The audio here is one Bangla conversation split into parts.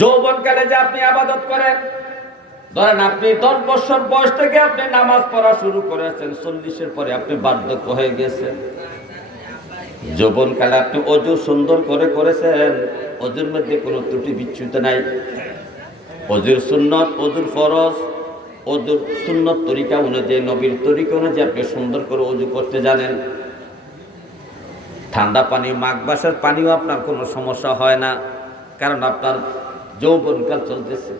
যৌবনকালে যে আপনি ইবাদত করেন, ধরেন আপনি 10 বছর বয়স থেকে আপনি নামাজ পড়া শুরু করেছেন, 40-এর পরে আপনি বার্ধক্য হয়ে গেছেন। যৌবনকালে আপনি ওযু সুন্দর করে করেছেন, ওযুর মধ্যে কোনো ত্রুটি বিচ্যুতি নাই। ওযুর সুন্নত, ওযুর ফরজ, ওযুর সুন্নত তরিকা অনুযায়ী, নবীর তরিকা অনুযায়ী আপনি সুন্দর করে ওযু করতে জানেন। ঠান্ডা পানি, মাঘ মাসের পানিও আপনার কোনো সমস্যা হয় না, কারণ আপনার যৌবনকাল চলতেছে।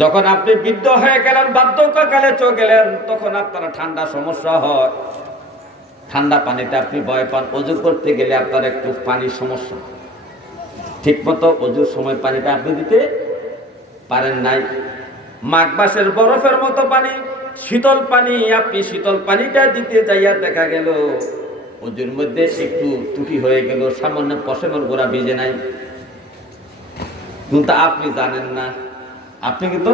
যখন আপনি বৃদ্ধ হয়ে গেলেন, বার্ধক্যকালে চলে গেলেন, তখন আপনার ঠান্ডা সমস্যা হয়, ঠান্ডা পানিতে আপনি ভয় পান। ওযু করতে গেলে আপনার একটু পানির সমস্যা, ঠিক মতো ওযুর সময় পানিটা আপনি দিতে পারেন নাই। মাঘ মাসের বরফের মতো পানি, শীতল পানি, আপনি শীতল পানিটা দিতে যাইয়া দেখা গেল ওযুর মধ্যে একটু ত্রুটি হয়ে গেল, সামান্য পশমের গোড়া ভিজে নাই, কিন্তু আপনি জানেন না। আপনি কিন্তু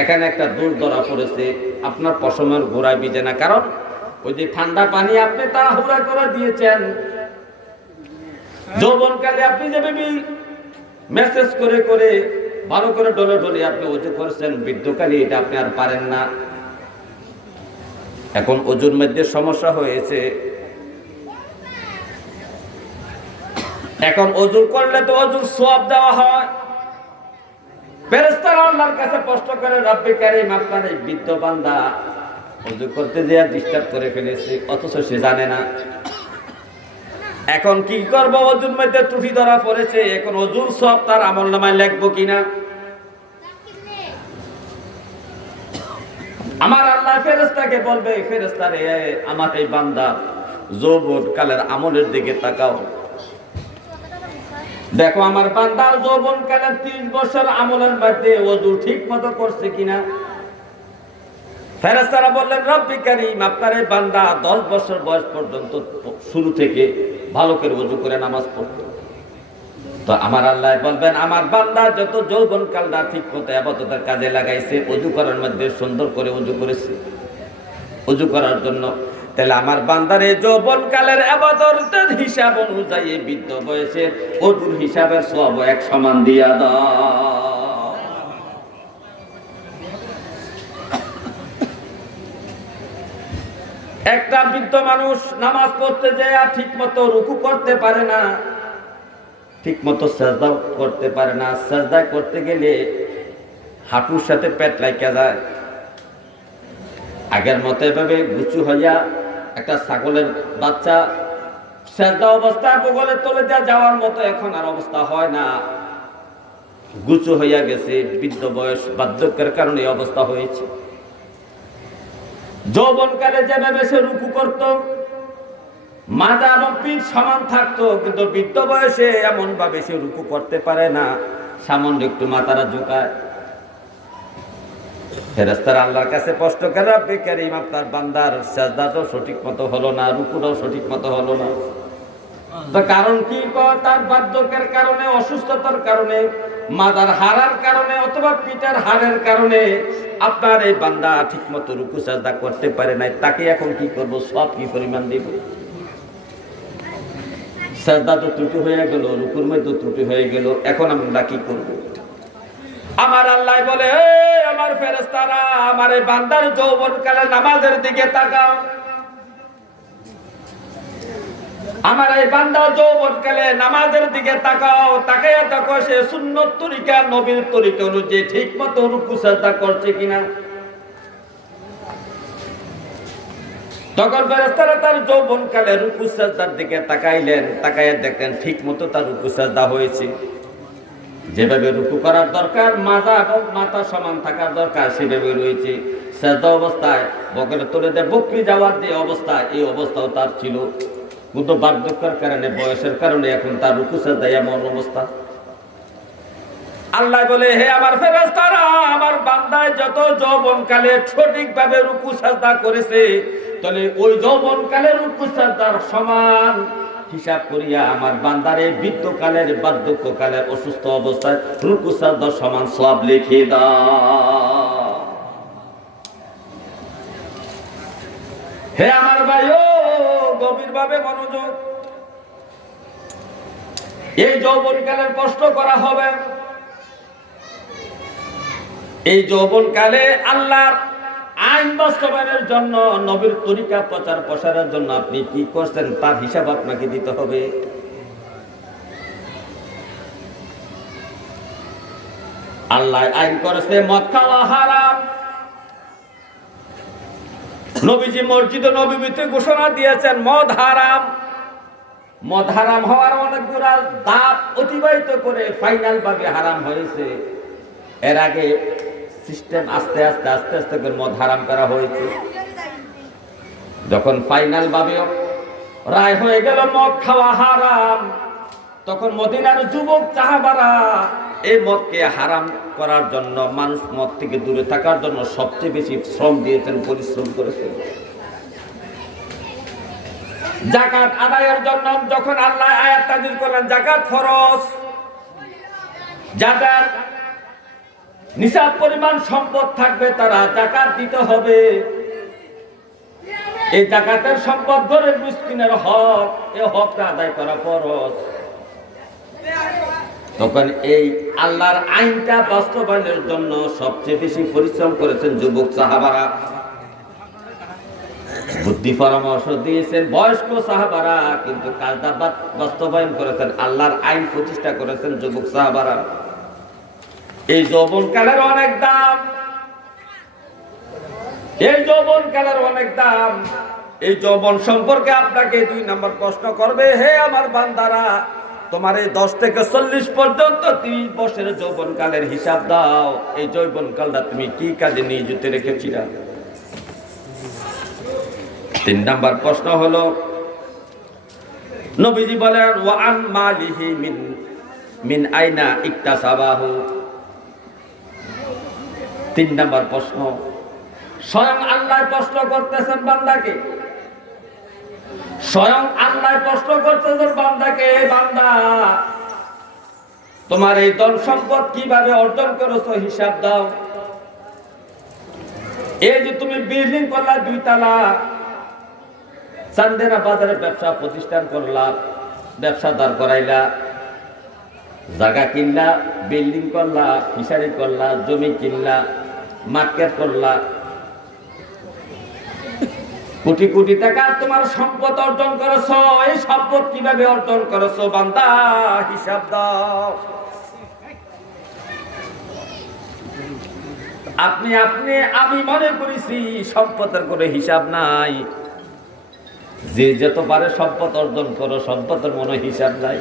এখানে একটা দোষ ধরা পড়েছে, আপনার পশমের গোড়ায় ভিজে না, কারণ ওই যে ঠান্ডা পানি আপনি তাড়াহুড়া করে দিয়েছেন। যৌবনকালে আপনি যেভাবে মেসেজ করে করে ভালো করে ডলে ডলে আপনি ওযু করছেন, বৃদ্ধকালে এটা আপনি আর পারেন না। এখন ওযুর মধ্যে সমস্যা হয়েছে। এখন ওযু করলে তো ওযুর সওয়াব দেওয়া হয়। ফেরেশতারা আল্লাহর কাছে প্রশ্ন করে, রব্বে কারীম, আপনার এই বৃদ্ধ বান্দা ওযু করতে যেয়ে ডিস্টার্ব করে ফেলেছে, অথচ সে জানে না। এখন কি করব? ওযুর মধ্যে ত্রুটি ধরা পড়েছে, এখন ওযুর সওয়াব তার আমলনামায় লিখব কিনা? আমার আল্লাহ ফেরেশতাকে বলবে, ফেরেশতা রে, আমার এই বান্দা যৌবনকালের আমলের দিকে তাকাও, দেখো আমার বান্দা যৌবনকালের 30 বছর আমলের মধ্যে ওযু ঠিক মতো করছে কিনা। ফেরেশতারা বললেন, রব্বে কারীম, আপনার এই বান্দা 10 বছর বয়স পর্যন্ত শুরু থেকে ভালো করে ওযু করে নামাজ পড়তো। তো আমার আল্লাহ বলবেন, আমার বান্দা যত যৌবনকালটা ঠিক মতো ইবাদতের কাজে লাগাইছে, ওযু করার মধ্যে সুন্দর করে ওযু করেছে, ওযু করার জন্য, তাহলে আমার বান্দার এই যৌবনকালের ইবাদতের হিসাব অনুযায়ী বৃদ্ধ বয়সে ওযুর হিসাবের সওয়াব এক সমান দিয়া দাও। একটা বৃদ্ধ মানুষ নামাজ পড়তে যায় আর ঠিক মতো রুকু করতে পারে না, ঠিক মতো সাজদা করতে পারে না, সাজদা করতে গেলে হাঁটুর সাথে পেট লাগা যায়। আগের মতো এভাবে গুছু হইয়া একটা ছাগলের বাচ্চা সাজদা অবস্থায় বগলে তলে দেওয়া যাওয়ার মতো এখন আর অবস্থা হয় না, গুছু হইয়া গেছে। বৃদ্ধ বয়স, বার্ধক্যের কারণে এই অবস্থা হয়েছে। যৌবনকালে যেভাবে সে রুকু করত, মাজা এবং পিঠ সমান থাকতো, কিন্তু বৃদ্ধ বয়সে এমন ভাবে সে রুকু করতে পারে না, সামান্য একটু মাথাটা ঝুঁকায়। ফেরেশতারা আল্লাহর কাছে প্রশ্ন করে, রব্বে কারীম, আপনার বান্দার সাজদাটাও সঠিক মতো হলো না, রুকুটাও সঠিক মতো হলো না। তো কারণ কি? তার বার্ধক্যের কারণে, অসুস্থতার কারণে, মাথার হাড়ের কারণে অথবা পিঠের হাড়ের কারণে আপনার এই বান্দা ঠিক মতো রুকু সাজদা করতে পারে নাই। তাকে এখন কি করব? সব কি পরিমাণ দেব? সাজদা তো ত্রুটি হয়ে গেল, রুকুর মধ্যে ত্রুটি হয়ে গেল, এখন আমরা কি করব? আমার আল্লাহ বলে, আমার ফেরেশতারা, আমার এই বান্দার যৌবনকালে নামাজের দিকে তাকাও। আমার এই বান্দা যৌবনকালে নামাজের দিকে তাকাও, তাকায়া দেখো সে সুন্নত তরিকা, নবীর তরিকা অনুযায়ী ঠিক মতো রুকু সাজদা করছে কিনা। তখন ফেরেশতারা তার যৌবনকালে রুকু সাজদার দিকে তাকাইলেন, তাকায়া দেখলেন ঠিক মতো তার রুকু সাজদা হয়েছে। যেভাবে রুকু করার দরকার, মাজা এবং মাথা সমান থাকার দরকার, সেভাবে রয়েছে। সাজদা অবস্থায় বগলে তুলে দেয় বকরি যাওয়ার যে অবস্থা, এই অবস্থাও তার ছিল, কিন্তু বার্ধক্যের কারণে, বয়সের কারণে এখন তার রুকু সাজদা এমন অবস্থা। আল্লাহ বলে, হে আমার ফেরেশতারা, আমার বান্দায় যত যৌবনকালে সঠিকভাবে রুকু সাজদা করেছে, তাহলে ওই যৌবনকালে রুকু সাজদার সমান হিসাব করিয়া আমার বান্দারে বৃদ্ধকালের, বার্ধক্যকালের, অসুস্থ অবস্থায় রুকু সাজদার সমান সওয়াব লিখে দাও। হে আমার ভাইও, গভীরভাবে মনোযোগ। এই যৌবনকালের কষ্ট করা হবে। এই যৌবনকালে আল্লাহর আইন বাস্তবায়নের জন্য, নবীর তরিকা প্রচার প্রসারের জন্য আপনি কি করছেন তার হিসাব আপনাকে দিতে হবে। আল্লাহ আইন করেছে মদ খাওয়া হারাম। নবীজি মসজিদে নববীতে ঘোষণা দিয়েছেন মদ হারাম। মদ হারাম হওয়ার অনেকগুলো ধাপ অতিবাহিত করে ফাইনাল ভাবে হারাম হয়েছে। এর আগে সিস্টেম আস্তে আস্তে আস্তে আস্তে করে মদ হারাম করা হয়েছে। যখন ফাইনাল ভাবে রায় হয়ে গেল মদ খাওয়া হারাম, তখন মদিনার যুবক সাহাবারা এই মদকে হারাম করার জন্য, মানুষ মদ থেকে দূরে থাকার জন্য সবচেয়ে বেশি শ্রম দিয়েছেন, পরিশ্রম করেছেন। যাকাত আদায়ের জন্য যখন আল্লাহ আয়াত নাযিল করলেন যাকাত ফরজ, যাদের নিসাব পরিমাণ সম্পদ থাকবে তারা যাকাত দিতে হবে। এই যাকাতের সম্পদ গরিব মিসকিনের হক, এই হকটা আদায় করা ফরজ। তখন এই আল্লাহর আইনটা বাস্তবায়নের জন্য সবচেয়ে বেশি পরিশ্রম করেছেন যুবক সাহাবারা। বুদ্ধি পরামর্শ দিয়েছেন বয়স্ক সাহাবারা, কিন্তু কাজটা বাস্তবায়ন করেছেন, আল্লাহর আইন প্রতিষ্ঠা করেছেন যুবক সাহাবারা। এই যৌবনকালের অনেক দাম, এই যৌবনকালের অনেক দাম। এই যৌবন সম্পর্কে আপনাকে 2 নম্বর প্রশ্ন করবে, হে আমার বান্দারা, তোমার এই 10 থেকে 40 পর্যন্ত 30 বছরের যৌবনকালের হিসাব দাও। এই যৌবনকালটা তুমি কি কাজে নিয়োজিত রেখেছিলা? 3 নম্বর প্রশ্ন হলো, নবীজি বলেন ওয়া আন মালিহি মিন আইনা ইকতাসাবাহু। 3 নম্বর প্রশ্ন, স্বয়ং আল্লাহ প্রশ্ন করতেছেন বান্দাকে, স্বয়ং আল্লাহ প্রশ্ন করতেছেন বান্দাকে, বান্দা তোমার এই ধন সম্পদ কিভাবে অর্জন করেছো হিসাব দাও। এই যে তুমি বিল্ডিং করলা 2 তলা, চান্দেনা বাজারে ব্যবসা প্রতিষ্ঠান করলা, ব্যবসা দাঁড় করাইলা, জায়গা কিনলা, বিল্ডিং করলা, ফিশারি করলা, জমি কিনলা, মার্কেট করলা, কোটি কোটি টাকা তোমার সম্পদ অর্জন করেছো। এই সম্পদ কিভাবে অর্জন করেছো বান্দা, হিসাব দাও। আমি মনে করেছি সম্পদের করে হিসাব নাই। যে যত পারে সম্পদ অর্জন করো, সম্পদের মনে হিসাব নাই।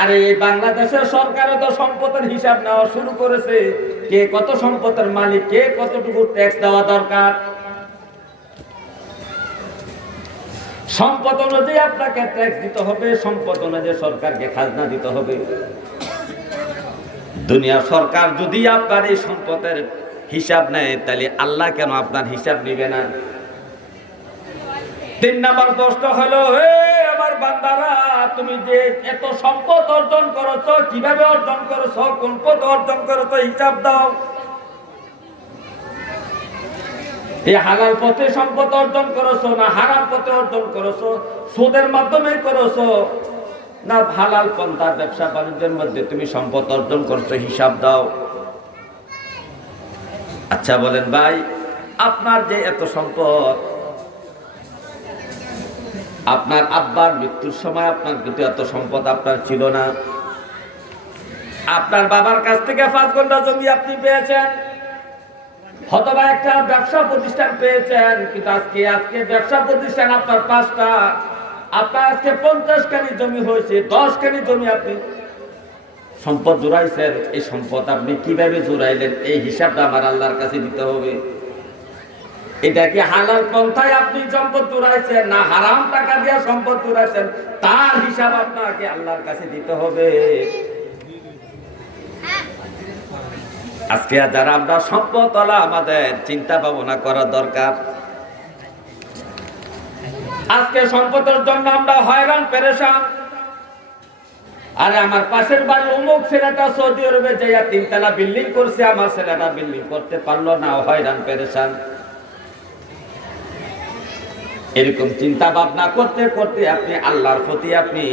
আর এই বাংলাদেশের সরকারও তো সম্পদের হিসাব নেওয়া শুরু করেছে, কে কত সম্পদের মালিক, কে কতটুকু ট্যাক্স দেওয়া দরকার। সম্পদ অনুযায়ী আপনাকে ট্যাক্স দিতে হবে, সম্পদ অনুযায়ী সরকারকে খাজনা দিতে হবে। দুনিয়ার সরকার যদি আপনার এই সম্পদের হিসাব নেয়, তাহলে আল্লাহ কেন আপনার হিসাব নেবে না? 3 নম্বর প্রশ্ন হলো, হে আমার বান্দারা, তুমি যে এত সম্পদ অর্জন করেছো, কিভাবে অর্জন করেছো, কোন পথে অর্জন করেছো, হিসাব দাও। এই হালাল পথে সম্পদ অর্জন করেছো না হারাম পথে অর্জন করেছো, সুদের মাধ্যমে করেছো না হালাল পন্থা ব্যবসা বাণিজ্যের মধ্যে তুমি সম্পদ অর্জন করছো, হিসাব দাও। আচ্ছা বলেন ভাই, আপনার যে এত সম্পদ, আপনার আব্বার মৃত্যুর সময় আপনার কিন্তু এত সম্পদ আপনার ছিল না। আপনার বাবার কাছ থেকে 5 ঘন্টা জমি আপনি পেয়েছেন, অথবা একটা ব্যবসা প্রতিষ্ঠান পেয়েছেন, কিন্তু আজকে ব্যবসা প্রতিষ্ঠান আপনার 5টা, আপনার আজকে 50 খানি জমি হয়েছে, 10 খানি জমি আপনি সম্পদ জোড়াইছেন। এই সম্পদ আপনি কিভাবে জোড়াইলেন, এই হিসাবটা আমার আল্লাহর কাছে দিতে হবে। এটা কি হালাল পন্থায় আপনি সম্পদ জোড়াইছেন না হারাম টাকা দিয়ে সম্পদ জোড়াইছেন, তার হিসাব আপনাকে আল্লাহর কাছে দিতে হবে। আজকে যারা আমরা সম্পদওয়ালা, আমাদের চিন্তা ভাবনা করা দরকার। আজকে সম্পদের জন্য আমরা হয়রান পেরেশান। আরে আমার পাশের বাড়ির অমুক ছেলেটা সৌদি আরবে যাইয়া 3 তলা বিল্ডিং করছে, আমার ছেলেটা বিল্ডিং করতে পারলো না, হয়রান পেরেশান। এরকম চিন্তা ভাবনা করতে করতে আপনি আল্লাহর প্রতি আপনি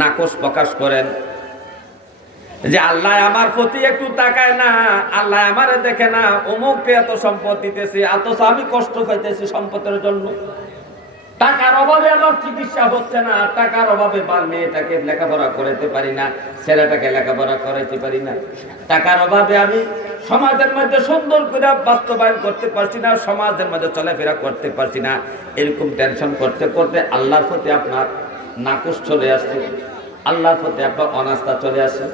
নাকশ প্রকাশ করেন যে আল্লাহ আমার প্রতি একটু তাকায় না, আল্লাহ আমারে দেখে না, অমুককে এত সম্পদ দিতেছে, অথচ আমি কষ্ট পাইতেছি সম্পদের জন্য। টাকার অভাবে আমার চিকিৎসা হচ্ছে না, টাকার অভাবে মেয়েটাকে লেখাপড়া করাইতে পারি না, ছেলেটাকে লেখাপড়া করাইতে পারি না, টাকার অভাবে আমি সমাজের মধ্যে সুন্দর করে বাস্তবায়ন করতে পারছি না, সমাজের মধ্যে চলাফেরা করতে পারছি না। এরকম টেনশন করতে করতে আল্লাহর প্রতি আপনার নাকশ চলে আসছে, আল্লাহর প্রতি আপনার অনাস্থা চলে আসে।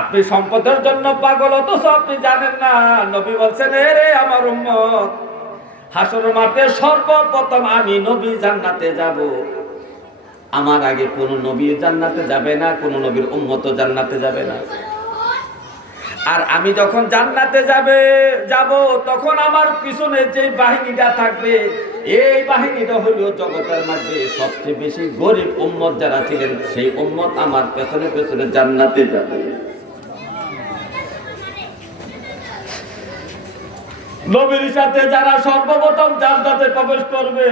আপনি সম্পদের জন্য পাগল, অথচ আপনি জানেন না নবী বলছেন, রে আমার উম্মত, হাসর মাঠে সর্বপ্রথম আমি নবী জান্নাতে যাব, আমার আগে কোন নবী জান্নাতে যাবে না, কোন নবীর উম্মত জান্নাতে যাবে না। আর আমি যখন জান্নাতে যাব তখন আমার পিছনে যে বাহিনীটা থাকবে, এই বাহিনীটা হলো জগতের মধ্যে সবচেয়ে বেশি গরিব উম্মত যারা ছিলেন, সেই উম্মত আমার পেছনে পেছনে জান্নাতে যাবে। নবীর সাথে যারা সর্বপ্রথম জান্নাতে প্রবেশ করবে,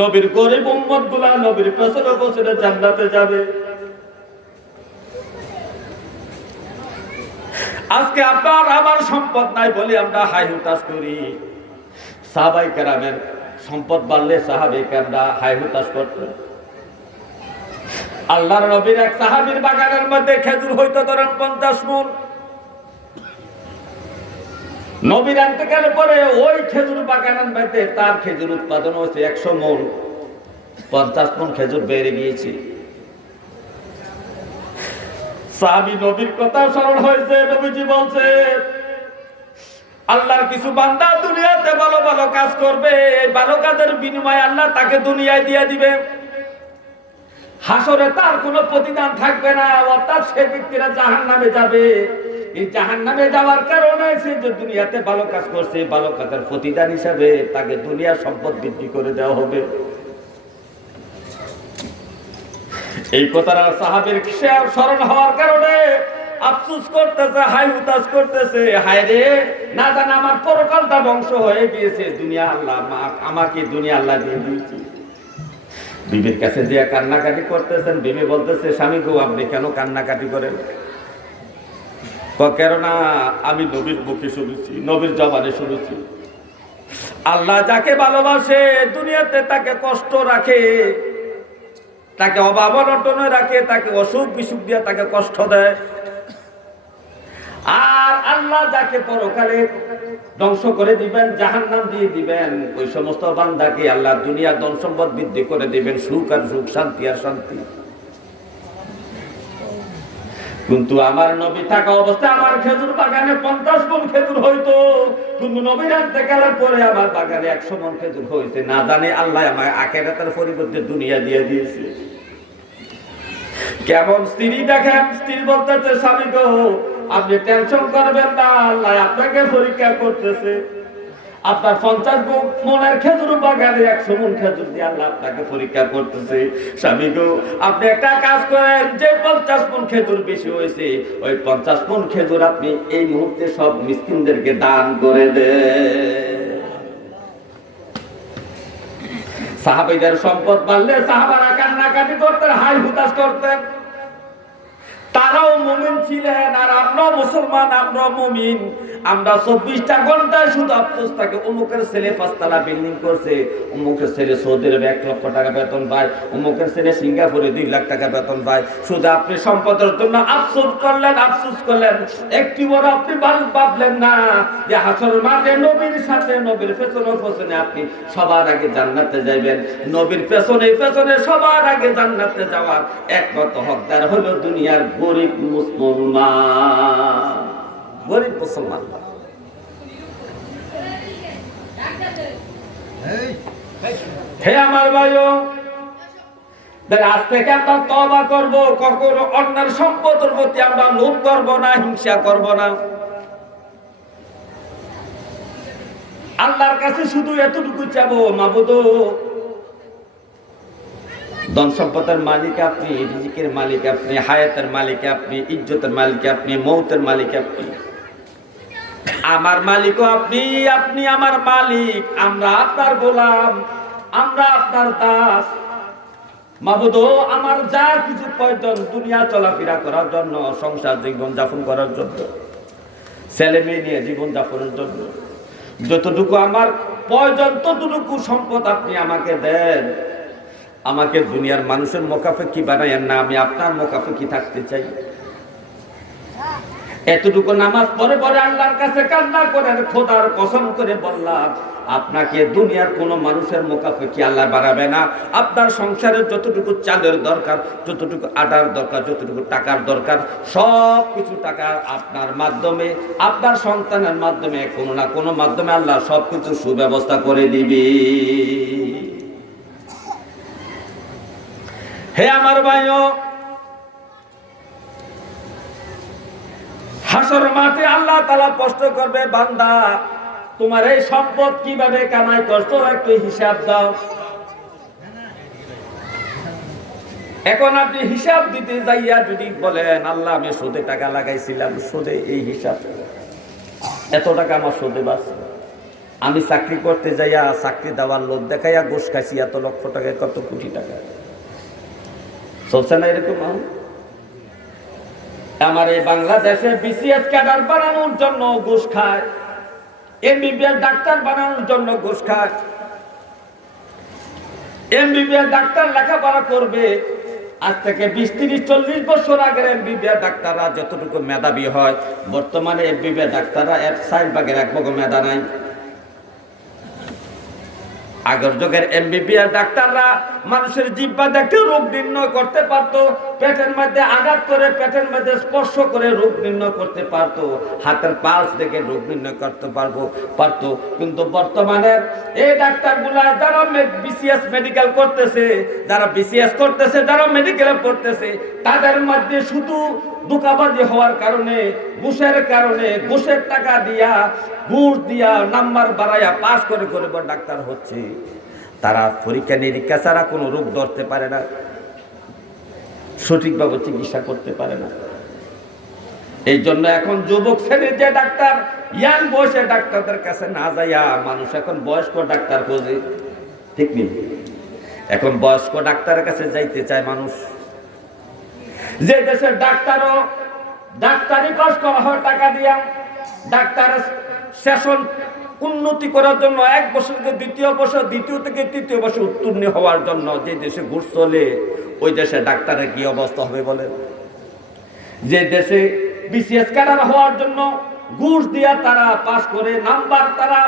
নবীর গরিব উম্মত গুলা নবীর পেছনে পেছনে জান্নাতে যাবে। আজকে আপনার আমার সম্পদ নাই বলে আমরা হাই হুতাশ করি। সাহাবায়ে কেরামের সম্পদ বাড়লে সাহাবায়ে কেরামরা হাই হুতাশ করতেন। আল্লাহর নবীর এক সাহাবীর বাগানের মধ্যে খেজুর হইতো ধরেন 50 মণ। নবীর ইন্তেকালের পরে ওই খেজুর বাগানের মধ্যে তার খেজুর উৎপাদন হয়েছে 100 মণ, 50 মণ খেজুর বেড়ে গিয়েছে। সাহাবী নবীর কথা স্মরণ হয়েছে, নবীজি বলছে, আল্লাহর কিছু বান্দা দুনিয়াতে ভালো ভালো কাজ করবে, এই ভালো কাজের বিনিময়ে আল্লাহ তাকে দুনিয়ায় দিয়ে দিবে, হাসরে তার কোনো প্রতিদান থাকবে না, অর্থাৎ সে ব্যক্তিরা জাহান্নামে যাবে। এই জাহান্নামে যাওয়ার কারণে সে যে দুনিয়াতে ভালো কাজ করছে, ভালো কাজের প্রতিদান হিসাবে তাকে দুনিয়ার সম্পদ বৃদ্ধি করে দেওয়া হবে। এই কথাটা সাহাবীর স্মরণ হওয়ার কারণে আফসোস করতেছে, হাই হুতাশ করতেছে, হায় রে, না জানা আমার পরকালটা ধ্বংস হয়ে গিয়েছে, দুনিয়া আল্লাহ আমাকে দুনিয়া আল্লাহ দিয়ে দিয়েছে। বিবির কাছে যে কান্নাকাটি করতেছেন, বিবি বলতেছে, স্বামী গো আপনি কেন কান্নাকাটি করেন? কেননা আমি নবীর মুখে শুনেছি, নবীর জবানে শুনেছি, আল্লাহ যাকে ভালোবাসে দুনিয়াতে তাকে কষ্ট রাখে, তাকে অভাব অনটনে রাখে, তাকে অসুখ বিসুখ দিয়ে তাকে কষ্ট দেয়। আর আল্লাহ যাকে পরকালে ধ্বংস করে দিবেন, জাহান্নাম দিয়ে দিবেন, ওই সমস্ত বান্দাকে আল্লাহ দুনিয়ার ধন সম্পদ বৃদ্ধি করে দিবেন, সুখ আর সুখ, শান্তি আর শান্তি। কিন্তু আমার নবী থাকা অবস্থায় আমার খেজুর বাগানে 50 মণ খেজুর হইতো, কিন্তু নবীর ইন্তেকালের পরে আমার বাগানে 100 মণ খেজুর হয়েছে। না জানি আল্লাহ আমায় আখিরাতের পরিবর্তে দুনিয়া দিয়ে দিয়েছে। কেমন স্ত্রী দেখেন, স্ত্রী বলতেছে, স্বামী গো আপনি টেনশন করবেন না, আল্লাহ আপনাকে পরীক্ষা করতেছে, আপনার 50 মণের খেজুর বাগানে 100 মণ খেজুর দিয়ে আল্লাহ আপনাকে পরীক্ষা করতেছে। স্বামী গো আপনি একটা কাজ করেন, যে 50 মণ খেজুর বেশি হয়েছে, ওই 50 মণ খেজুর আপনি এই মুহূর্তে সব মিসকিনদেরকে দান করে দেন। সাহাবীদের সম্পদ বাড়লে সাহাবারা কান্নাকাটি করতেন, হাই হুতাশ করতেন। তারাও মুমিন ছিলেন, আর আমরাও মুসলমান, আমরাও মুমিন। আমরা 24টা ঘন্টায় শুধু আফসোস থাকে, অমুকের ছেলে 5 তলা বিল্ডিং করছে, অমুকের ছেলে সৌদি আরবে 1 লক্ষ টাকা বেতন পায়, অমুকের ছেলে সিঙ্গাপুরে 2 লাখ টাকা বেতন পায়। শুধু আপনি সম্পদের জন্য আফসোস করলেন, একটি বড় আপনি ভাবলেন না যে হাসর মাঠে নবীর সাথে, নবীর পেছনে আপনি সবার আগে জান্নাতে যাবেন। নবীর পেছনে সবার আগে জান্নাতে যাওয়ার একমাত্র হকদার হলো দুনিয়ার গরিব মুসলমান, গরিব মুসলমান। হে আমার ভাইও, আজ থেকে আমরা তওবা করব, কখনো অন্যের সম্পদের প্রতি আমরা লোভ করব না, হিংসা করব না। আল্লাহর কাছে শুধু এতটুকু চাবো, মাবুদ ধন সম্পদের মালিক আপনি, রিজিকের মালিক আপনি, হায়াতের মালিক আপনি, ইজ্জতের মালিক আপনি, মৌতের মালিক আপনি। আমার মালিকও আপনি, আপনি আমার মালিক, আমরা আপনার গোলাম, আমরা আপনার দাস। মাবুদ, আমার যা কিছু প্রয়োজন দুনিয়া চলাফেরা করার জন্য, সংসার জীবন যাপন করার জন্য, ছেলে মেয়ে নিয়ে জীবন যাপনের জন্য যতটুকু আমার প্রয়োজন ততটুকু সম্পদ আপনি আমাকে দেন। আমাকে দুনিয়ার মানুষের মোকাফেকি বানাইয়েন না, আমি আপনার মোকাফেকি থাকতে চাই। এতটুকু নামাজ পড়ে পরে আল্লাহর কাছে কান্না করে খোদার কসম করে বললাম, আপনাকে দুনিয়ার কোনো মানুষের মোকাফেকি আল্লাহ বাড়াবে না। আপনার সংসারের যতটুকু চালের দরকার, যতটুকু আটার দরকার, যতটুকু টাকার দরকার, সব কিছু টাকা আপনার মাধ্যমে, আপনার সন্তানের মাধ্যমে, কোনো না কোনো মাধ্যমে আল্লাহ সব কিছু সুব্যবস্থা করে দিবি। হে আমার ভাইও, হাসর মাঠে আল্লাহ তাআলা প্রশ্ন করবে, বান্দা তোমার এই সম্পদ কিভাবে কামাই করছো একটু হিসাব দাও। এখন আপনি হিসাব দিতে যাইয়া যদি বলেন, আল্লাহ আমি সুদে টাকা লাগাইছিলাম, সুদে এই হিসাব, এত টাকা আমার সুদে বাঁচছে, আমি চাকরি করতে যাইয়া চাকরি দেওয়ার লোভ দেখাইয়া ঘুষ খাইছি এত লক্ষ টাকা, কত কোটি টাকা, চলছে না এরকম? আমার এই বাংলাদেশে বিসিএস ক্যাডার বানানোর জন্য ঘুষ খায়, এমবিবিএস ডাক্তার বানানোর জন্য ঘুষ খায়। এমবিবিএস ডাক্তার লেখাপড়া করবে, আজ থেকে 20-30-40 বছর আগের এমবিবিএস ডাক্তাররা যতটুকু মেধাবী হয়, বর্তমানে এমবিবিএস ডাক্তাররা 60%-1 মেধা নাই। আগের যুগের এমবিবিএস ডাক্তাররা মানুষের জিহ্বা দেখে রোগ নির্ণয় করতে পারতো, পেটের মধ্যে আঘাত করে, পেটের মধ্যে স্পর্শ করে রোগ নির্ণয় করতে পারতো, হাতের পালস দেখে রোগ নির্ণয় করতে পারতো। কিন্তু বর্তমানে এই ডাক্তারগুলা যারা বিসিএস মেডিকেল করতেছে, যারা বিসিএস করতেছে, যারা মেডিকেলে পড়তেছে, তাদের মধ্যে শুধু ধোঁকাবাজি হওয়ার কারণে, ঘুষের কারণে, ঘুষের টাকা দিয়া, ঘুষ দিয়া নাম্বার বাড়াইয়া পাস করে করে ডাক্তার হচ্ছে। তারা পরীক্ষা নিরীক্ষা ছাড়া কোনো রোগ ধরতে পারে না, সঠিকভাবে চিকিৎসা করতে পারে না। এই জন্য এখন যুবক শ্রেণীর যে ডাক্তার, ইয়াং বয়সের ডাক্তারদের কাছে না যাইয়া মানুষ এখন বয়স্ক ডাক্তার খোঁজে, ঠিক নেই? এখন বয়স্ক ডাক্তারের কাছে যাইতে চায় মানুষ। যে দেশের ডাক্তারও ডাক্তারি পাস করা হয় টাকা দিয়া, ডাক্তারের সেশন উন্নতি করার জন্য 1 বছর থেকে 2য় বছর, 2য় থেকে 3য় বছর উত্তীর্ণ হওয়ার জন্য যে দেশে ঘুষ চলে, ওই দেশে ডাক্তারের কি অবস্থা হবে বলেন? যে দেশে বিসিএস ক্যাডার হওয়ার জন্য ঘুষ দিয়া তারা পাস করে, নাম্বার তারা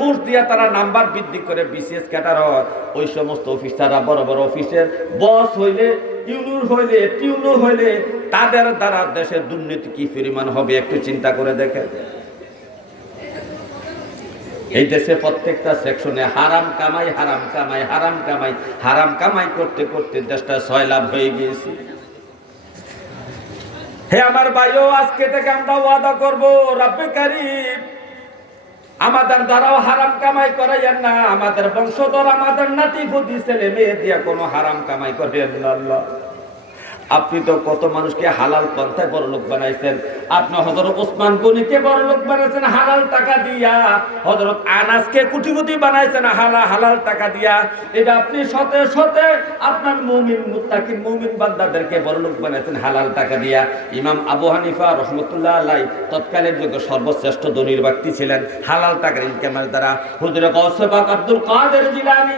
ঘুষ দিয়া তারা নাম্বার বৃদ্ধি করে বিসিএস ক্যাডার হয়, ওই সমস্ত অফিসাররা বড় বড় অফিসের বস হইলে, ইউনুর হইলে, টিউনো হইলে, তাদের দ্বারা দেশের দুর্নীতি কি পরিমাণ হবে একটু চিন্তা করে দেখেন। এই দেশে প্রত্যেকটা সেকশনে হারাম কামাই, হারাম কামাই, হারাম কামাই, হারাম কামাই করতে করতে দেশটা সয়লাভ হয়ে গিয়েছে। হে আমার ভাইও, আজকে থেকে আমরা ওয়াদা করব, রব্বে কারীম আমাদের দ্বারাও হারাম কামাই করাইয়েন না, আমাদের বংশধর, আমাদের নাতি পুতি ছেলে মেয়ে দিয়ে কোনো হারাম কামাই করাইয়েন না। আল্লাহ, আপনি তো কত মানুষকে হালাল পন্থায় বড়লোক বানাইছেন। আপনি হযরত ওসমান গনিকে বড়লোক বানাইছেন হালাল টাকা দিয়া, হযরত আনাসকে কোটিপতি বানাইছেন হালাল টাকা দিয়া। এটা আপনি শতে শতে আপনার মুমিন মুত্তাকিন মুমিন বান্দাদেরকে বড়লোক বানাইছেন হালাল টাকা দিয়া। ইমাম আবু হানিফা রাহমাতুল্লাহ আলাইহি তৎকালীন যুগে সর্বশ্রেষ্ঠ ধনীর ব্যক্তি ছিলেন হালাল টাকার ইনকামের দ্বারা। হুজুরে গাউসে পাক আব্দুল কাদের জিলানী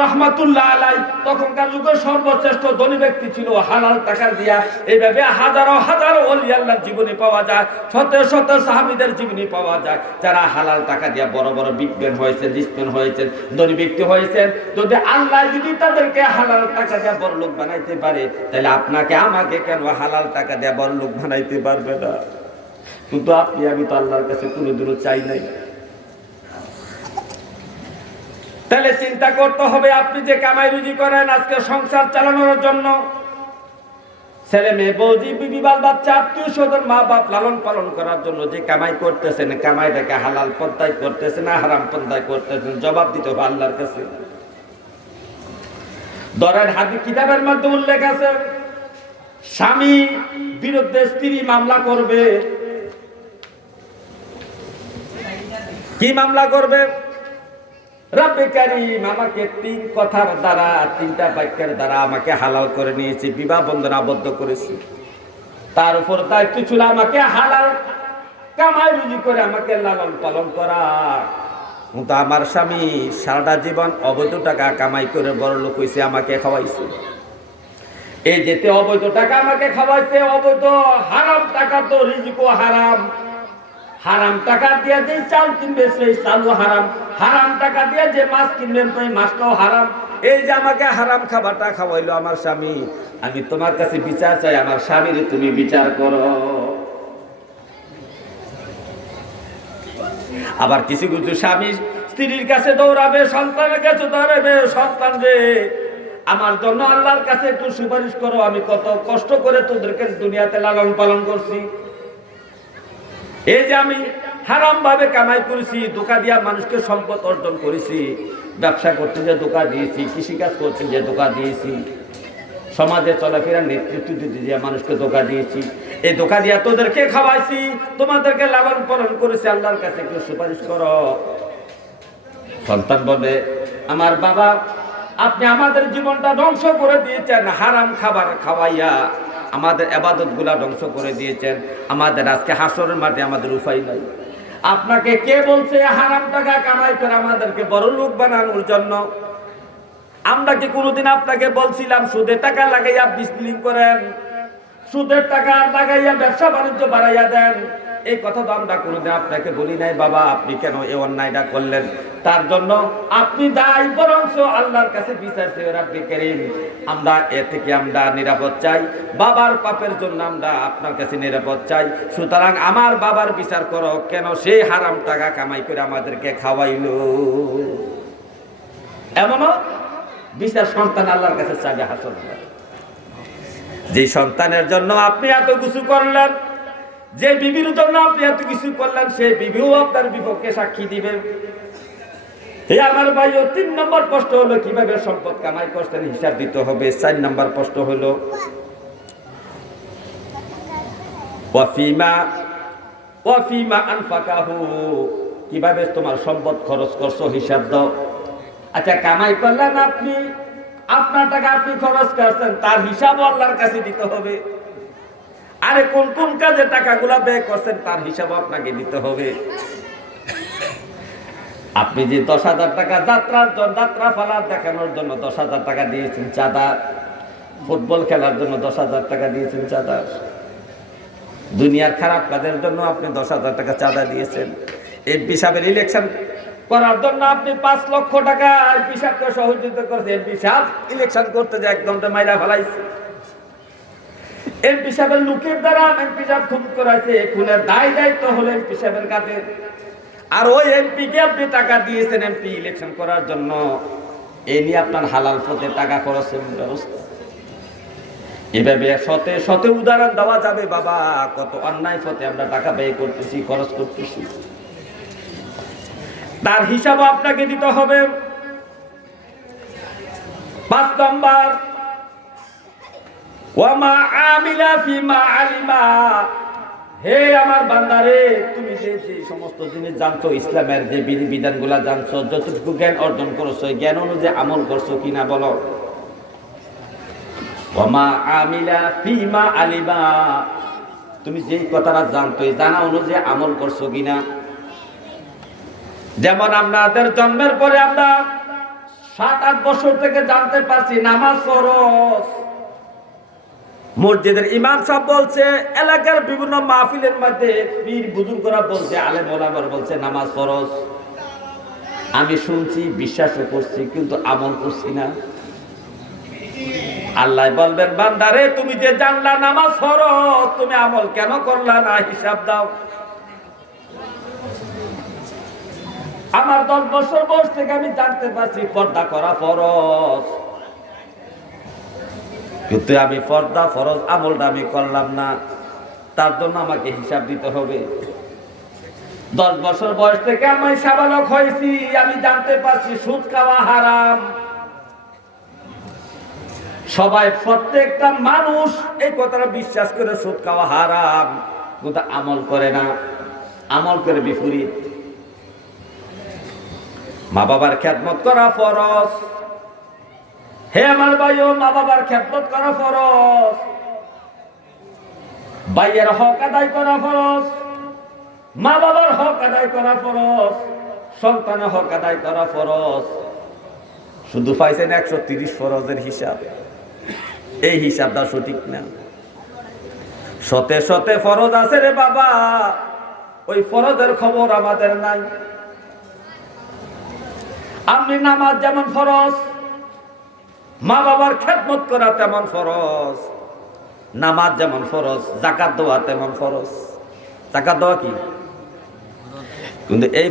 রাহমাতুল্লাহ আলাইহি তখনকার যুগের সর্বশ্রেষ্ঠ ধনী ব্যক্তি ছিল, হালাল টাকা দিয়া। এইভাবে হাজারো হাজারো ওলি আল্লাহর জীবনী পাওয়া যায়, শত শত সাহাবীদের জীবনী পাওয়া যায়, যারা হালাল টাকা দিয়া বড় বড় বিজ্ঞান হয়েছেন, রিসপেন হয়েছেন, ধনী ব্যক্তি হয়েছেন। যদি আল্লাহ যদি তাদেরকে হালাল টাকা দিয়া বড়লোক বানাইতে পারে, তাহলে আপনাকে আমাকে কেন হালাল টাকা দিয়া বড়লোক বানাইতে পারবে না? কিন্তু আপনি আমি তো আল্লাহর কাছে কোনোদিনও চাই নাই। তাহলে চিন্তা করতে হবে, আপনি যে কামাই রুজি করেন আজকে সংসার চালানোর জন্য, ছেলে মেয়ে বৌজি বিবি বাল বাচ্চা আত্মীয় স্বজন মা বাপ লালন পালন করার জন্য যে কামাই করতেছেন, কামাইটাকে হালাল পন্থায় করতেছেন না হারাম পন্থায় করতেছেন, জবাব দিতে হবে আল্লাহর কাছে। দরের হাদিস কিতাবের মধ্যে উল্লেখ আছে, স্বামী বিরুদ্ধে স্ত্রী মামলা করবে, কি মামলা করবে? রব্বে কারীম আমাকে তিন কথার দ্বারা, তিনটা বাক্যের দ্বারা আমাকে হালাল করে নিয়েছে, বিবাহ বন্ধনে আবদ্ধ করেছে। তার উপর দায়িত্ব ছিল আমাকে হালাল কামাই রুজি করে আমাকে লালন পালন করা। কিন্তু আমার স্বামী সারাটা জীবন অবৈধ টাকা কামাই করে বড় লোক হয়েছে, আমাকে খাওয়াইছে। এই যেতে অবৈধ টাকা আমাকে খাওয়াইছে, অবৈধ হারাম টাকা, তো রিজিকও হারাম। হারাম টাকা দিয়ে যে চাল কিনবে সেই চালও হারাম, হারাম টাকা দিয়ে যে মাছ কিনবেন সেই মাছটাও হারাম। এই যে আমাকে হারাম খাবারটা খাওয়াইলো আমার স্বামী, আমি তোমার কাছে বিচার চাই, আমার স্বামীর তুমি বিচার করো। আবার কিছু কিছু স্বামী স্ত্রীর কাছে দৌড়াবে, সন্তানের কাছে দৌড়াবে, সন্তান রে আমার জন্য আল্লাহর কাছে একটু সুপারিশ করো, আমি কত কষ্ট করে তোদেরকে দুনিয়াতে লালন পালন করছি। এই যে আমি হারাম ভাবে কামাই করেছি, ধোঁকা দিয়া মানুষকে সম্পদ অর্জন করেছি, ব্যবসা করতে যে ধোঁকা দিয়েছি, কৃষিকাজ করতে যে ধোঁকা দিয়েছি, সমাজে চলাফেরার নেতৃত্ব দিতে যে মানুষকে ধোঁকা দিয়েছি, এই ধোঁকা দিয়া তোদেরকে খাওয়াইছি, তোমাদেরকে লালন পালন করেছি, আল্লাহর কাছে একটু সুপারিশ করো। সন্তান বলে, আমার বাবা আপনি আমাদের জীবনটা ধ্বংস করে দিয়েছেন, হারাম খাবার খাওয়াইয়া আমাদের ইবাদত গুলা ধ্বংস করে দিয়েছেন, আমাদের আজকে হাসরের মাঠে আমাদের উপায় নাই। আপনাকে কে বলছে হারাম টাকা কামাই করে আমাদেরকে বড় লোক বানানোর জন্য? আমরা কি কোনোদিন আপনাকে বলছিলাম সুদের টাকা লাগাইয়া বিজনেস করেন, সুদের টাকা লাগাইয়া ব্যবসা বাণিজ্য বাড়াইয়া দেন? এই কথা তো আমরা কোনোদিন আপনাকে বলি নাই। বাবা আপনি কেন এই অন্যায়টা করলেন? তার জন্য আপনি দায়ী, বরঞ্চ আল্লাহর কাছে বিচার চেয়ে রব্বে কারীম আমরা এ থেকে আমরা নিরাপদ চাই, বাবার পাপের জন্য আমরা আপনার কাছে নিরাপদ চাই। সুতরাং আমার বাবার বিচার করো, কেন সে হারাম টাকা কামাই করে আমাদেরকে খাওয়াইলো। এমনও বিচার সন্তান আল্লাহর কাছে চাবে হাসর। যে সন্তানের জন্য আপনি এত কিছু করলেন, যে বিবির জন্য আপনি এত কিছু করলেন, সেই বিবিও আপনার বিপক্ষে সাক্ষী দিবে। হে আমার ভাইও, 3 নম্বর প্রশ্ন হলো কিভাবে সম্পদ কামাই করছেন হিসাব দিতে হবে। 4 নম্বর প্রশ্ন হলো ওয়াফিমা আনফাকাহু, কিভাবে তোমার সম্পদ খরচ করছো হিসাব দাও। আচ্ছা কামাই করলেন আপনি, আপনার টাকা আপনি খরচ করছেন, তার হিসাব আল্লাহর কাছে দিতে হবে। আরে কোন কোন কাজে টাকাগুলা ব্যয় করছেন তার হিসাব আপনাকে দিতে হবে। আপনি যে 10,000 টাকা যাত্রা ফালার দেখানোর জন্য 10,000 টাকা দিয়েছেন চাঁদা, ফুটবল খেলার জন্য 10,000 টাকা দিয়েছেন চাঁদা, দুনিয়ার খারাপ কাজের জন্য আপনি 10,000 টাকা চাঁদা দিয়েছেন, এমপি সাহেবের ইলেকশন করার জন্য আপনি 5 লক্ষ টাকা এমপি সাহেবকে সহযোগিতা করেছেন, এমপি সাহেব ইলেকশন করতে যে একদম মাইরা ফেলাইছে, এমপি সাহেবের লোকের দ্বারা এমপি সাহেব খুন করাইছে, খুনের দায়িত্ব হলো এমপি সাহেবের কাছে। আর ওই এমপিকে আপনি টাকা দিয়েছেন এমপি ইলেকশন করার জন্য, এই নিয়ে আপনার হালাল পথে টাকা খরচের ব্যবস্থা। এভাবে শতে শতে উদাহরণ দেওয়া যাবে বাবা, কত অন্যায় পথে আমরা টাকা ব্যয় করতেছি, খরচ করতেছি, তার হিসাব আপনাকে দিতে হবে। 5 নম্বর ওয়ামা আমিলা ফিমা আলিমা, হে আমার বান্দারে, তুমি যে সমস্ত জিনিস জানছো, ইসলামের যে বিধিবিধানগুলা জানছো, যতটুকু জ্ঞান অর্জন করছো, জ্ঞান অনুযায়ী আমল করছো কিনা বলো। ওয়ামা আমিলা ফিমা আলিমা, তুমি যেই কথাটা জানতো এই জানা অনুযায়ী আমল করছো কিনা। যেমন আমাদের জন্মের পরে আমরা 7-8 বছর থেকে জানতে পারছি নামাজ ফরজ। মসজিদের ইমাম সাহেব বলছে, এলাকার বিভিন্ন মাহফিলের মধ্যে পীর বুজুর্গরা বলছে, আলেম ওলামারা বলছে নামাজ ফরজ। আমি শুনছি, বিশ্বাসও করছি, কিন্তু আমল করছি না। আল্লাহ বলবেন, বান্দারে তুমি যে জানলা নামাজ ফরজ, তুমি আমল কেন করলা না, হিসাব দাও। আমার 10 বছর বয়স থেকে আমি জানতে পারছি পর্দা করা ফরজ, কিন্তু আমি পর্দা ফরজ আমলটা আমি করলাম না, তার জন্য আমাকে হিসাব দিতে হবে। 10 বছর বয়স থেকে আমি সাবালক হয়েছি, আমি জানতে পারছি সুদ খাওয়া হারাম। সবাই, প্রত্যেকটা মানুষ এই কথাটা বিশ্বাস করে সুদ খাওয়া হারাম, কিন্তু আমল করে না, আমল করে বিপরীত। মা বাবার খেদমত করা ফরজ। হে আমার ভাইও, মা বাবার খেদমত করা ফরজ, ভাইয়ের হক আদায় করা ফরজ, মা বাবার হক আদায় করা ফরজ, সন্তানের হক আদায় করা ফরজ। শুধু পাইছেন 130 ফরজের হিসাব, এই হিসাবটা সঠিক না। শতে শতে ফরজ আছে রে বাবা, ওই ফরজের খবর আমাদের নাই। আপনি নামাজ যেমন ফরজ, মা বাবার খেদমত করা তেমন ফরজ। নামাজ যেমন ফরজ, যাকাত দেওয়া তেমন ফরজ। যাকাত দেওয়া কি? কিন্তু এই